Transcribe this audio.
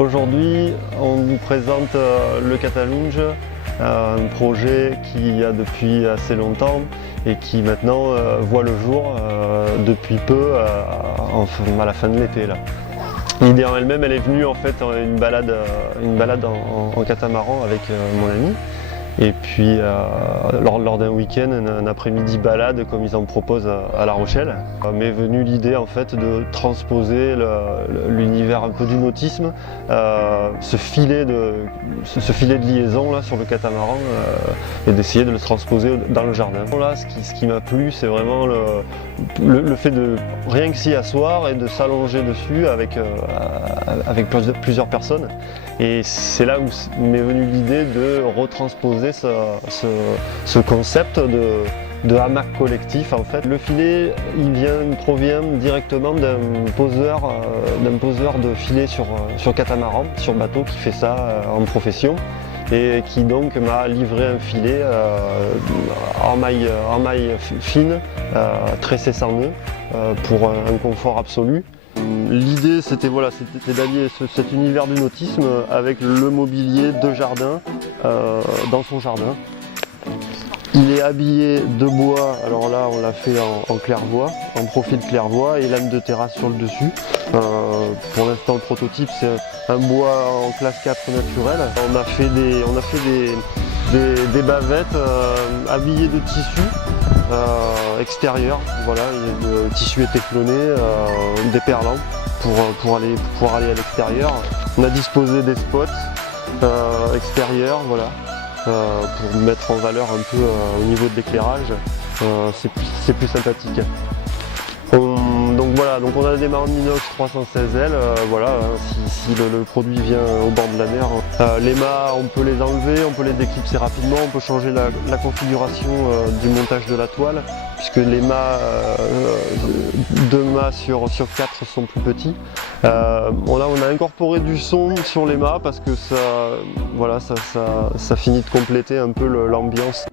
Aujourd'hui, on vous présente le Catalunge, un projet qui a depuis assez longtemps et qui maintenant voit le jour depuis peu, à la fin de l'été. L'idée en elle-même, elle est venue en fait une balade en catamaran avec mon ami. Et puis lors d'un week-end, un après-midi balade comme ils en proposent à La Rochelle, m'est venue l'idée en fait de transposer l'univers un peu du nautisme, ce filet de liaison là sur le catamaran, et d'essayer de le transposer dans le jardin. Là, ce qui m'a plu, c'est vraiment le fait de rien que s'y asseoir et de s'allonger dessus avec plusieurs personnes. Et c'est là où m'est venue l'idée de retransposer ce concept de hamac collectif en fait. Le filet, il provient directement d'un poseur de filet sur catamaran, sur bateau, qui fait ça en profession et qui donc m'a livré un filet en maille fine, tressé sans nœud, pour un confort absolu. L'idée c'était d'allier cet univers du nautisme avec le mobilier de jardin dans son jardin. Il est habillé de bois, alors là on l'a fait en claire-voie, en profil claire-voie et lame de terrasse sur le dessus. Pour l'instant le prototype c'est un bois en classe 4 naturel. On a fait des bavettes habillées de tissu extérieur, voilà, le tissu est échelonné, déperlant pour aller à l'extérieur. On a disposé des spots extérieurs, voilà. Pour mettre en valeur un peu au niveau de l'éclairage, c'est plus sympathique. Donc voilà, donc on a des mâts en inox 316L, voilà, si le produit vient au bord de la mer. Les mâts, on peut les enlever, on peut les déclipser rapidement, on peut changer la configuration du montage de la toile, puisque les mâts, 2 mâts sur 4 sont plus petits. On a incorporé du son sur les mâts parce que ça finit de compléter un peu l'ambiance.